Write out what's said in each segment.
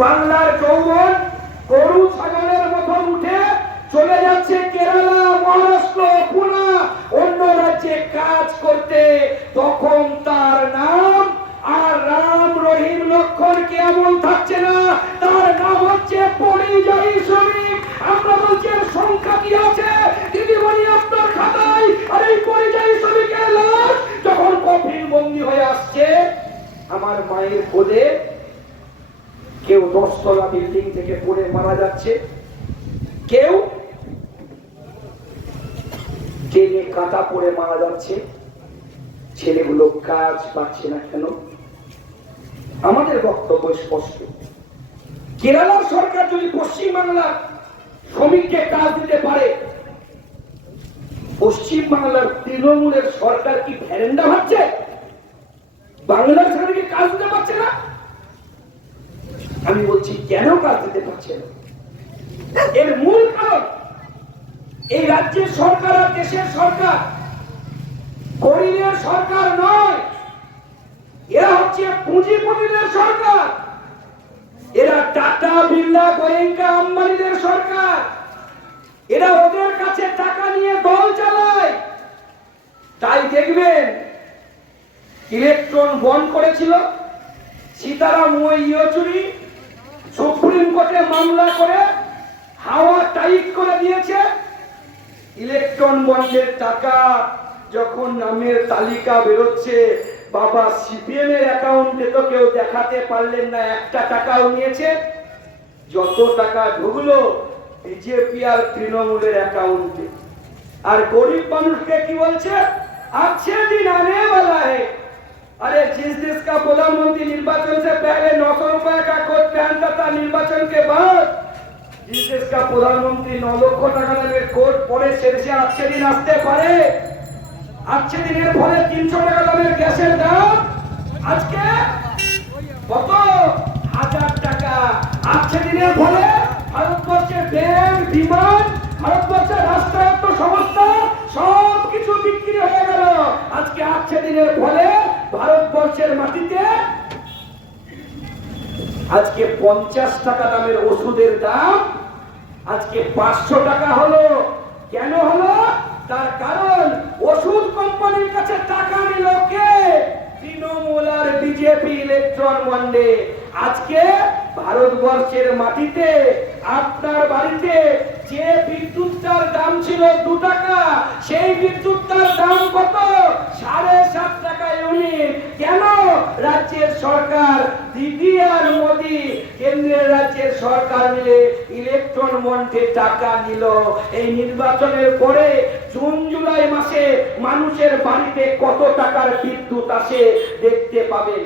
বাংলার যৌবন গরু ছাগলের মতন উঠে চলে যাচ্ছে কেরালা, মহারাষ্ট্র পুনা অন্য রাজ্যে কাজ করতে। তখন তার নাম আর রাম রহিম লক্ষণ কেমন থাকছে না, তার নাম হচ্ছে পরিযায়ী শ্রমিক। আমরা বলছি সংখ্যা কি আছে? দিদিমণি আপনার খাতায়। আর এই পরিযায়ী শ্রমিকের লাশ যখন কফিন বন্দি হয়ে আসছে, আমার মায়ের কোলে দশতলা বিল্ডিং থেকে পড়ে মারা যাচ্ছে। কেউ ট্রেনে কাটা পড়ে মারা যাচ্ছে। ছেলেগুলো কাজ পাচ্ছে না কেন? আমাদের বক্তব্য স্পষ্ট। কেরালার সরকার যদি পশ্চিম বাংলার শ্রমিককে কাজ দিতে পারে পশ্চিম বাংলার তৃণমূলের সরকার কি ফেরেন্ডা ভাবছে? বাংলার শ্রমিককে কাজ দিতে পারছে না? আমি বলছি, কেন কাজ দিতে পারছে এর মূল কারণ, এই রাজ্যের সরকার আর দেশের সরকার। গরিবের সরকার নয়, এরা হচ্ছে পুঁজিপতিদের সরকার। এরা টাটা, বিড়লা, গোয়েঙ্কা, আম্বানিদের সরকার। এরা ওদের কাছে টাকা নিয়ে দল চালায়। তাই দেখবেন, ইলেকট্রন বন্ধ করেছিল, সীতারাম ইয়েচুরি সুপ্রিম কোর্টে মামলা করে হাওয়া টাইট করে দিয়েছে ইলেকট্রন বন্ডের টাকা যখন নামের তালিকা বেরোচ্ছে বাবা সিপিএম এর অ্যাকাউন্টে তো কেউ দেখাতে পারলেন না একটা টাকাও নিয়েছে যত টাকা ঢুকলো বিজেপি আর তৃণমূলের অ্যাকাউন্টে আর গরিব মানুষকে কি বলছে अच्छे दिन आने वाला है अरे जिस देश का प्रधानमंत्री निर्वाचन से पहले नौ सौ था निर्वाचन के बाद जिस देश का প্রধানমন্ত্রী ন লক্ষ টাকা দামের কোট পরে সে দেশে আজকে দিন আসতে পারে আজকে দিনের ফলে তিনশো টাকা দামের গ্যাসের দাম আজকে কত হাজার টাকা আজকে দিনের ফলে ভারতবর্ষের ব্যাংক বিমান ভারতবর্ষের রাষ্ট্রায়ত্ত সংস্থা সব কিছু বিক্রি হয়ে গেল আজকে আজকে দিনের ফলে ভারতবর্ষের মাটিতে আজকে পঞ্চাশ টাকা দামের ওষুধের দাম, আজকে পাঁচশো টাকা হলো। কেন হলো? তার কারণ ওষুধ কোম্পানির কাছে টাকা নিল কে? তৃণমূল আর বিজেপি ইলেকট্রন বন্ডে আজকে ভারতবর্ষের মাটিতে, আপনার বাড়িতে যে বিদ্যুৎটার দাম ছিল দু টাকা, সেই বিদ্যুৎটার দাম কত সাড়ে সাত টাকা ইউনিট কেন রাজ্যের সরকার, দিদি আর মোদি, কেন্দ্রের রাজ্যের সরকার মিলে ইলেকট্রন মন্ত্রে টাকা নিল। এই নির্বাচনের পরে জুন, জুলাই মাসে মানুষের বাড়িতে কত টাকার বিদ্যুৎ আসে দেখতে পাবেন।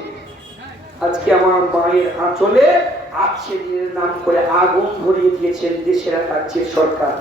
আজকে আমার মায়ের আঁচলে আজকে নাম করে আগুন ধরিয়ে দিয়েছেন দেশের রাজ্যের সরকার।